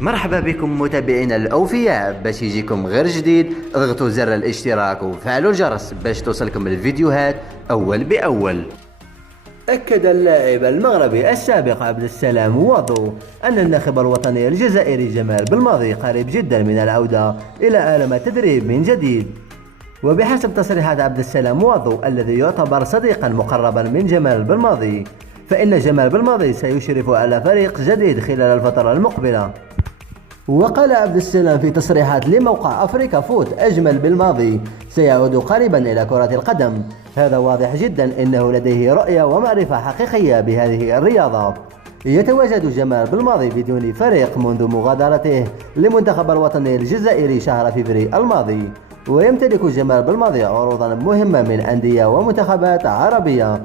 مرحبا بكم متابعينا الأوفياء. باش يجيكم غير جديد اضغطوا زر الاشتراك وفعلوا الجرس باش توصلكم الفيديوهات أول بأول. أكد اللاعب المغربي السابق عبد السلام وضو أن الناخب الوطني الجزائري جمال بلماضي قريب جدا من العودة إلى عالم التدريب من جديد. وبحسب تصريحات عبد السلام وضو الذي يعتبر صديقا مقربا من جمال بلماضي، فإن جمال بلماضي سيشرف على فريق جديد خلال الفترة المقبلة. وقال عبد السلام في تصريحات لموقع أفريكا فوت: أجمل بالماضي سيعود قريبا إلى كرة القدم، هذا واضح جدا إنه لديه رؤية ومعرفة حقيقية بهذه الرياضة. يتواجد جمال بالماضي بدون فريق منذ مغادرته لمنتخب الوطني الجزائري شهر فبراير الماضي، ويمتلك جمال بالماضي عروضا مهمة من أندية ومنتخبات عربية.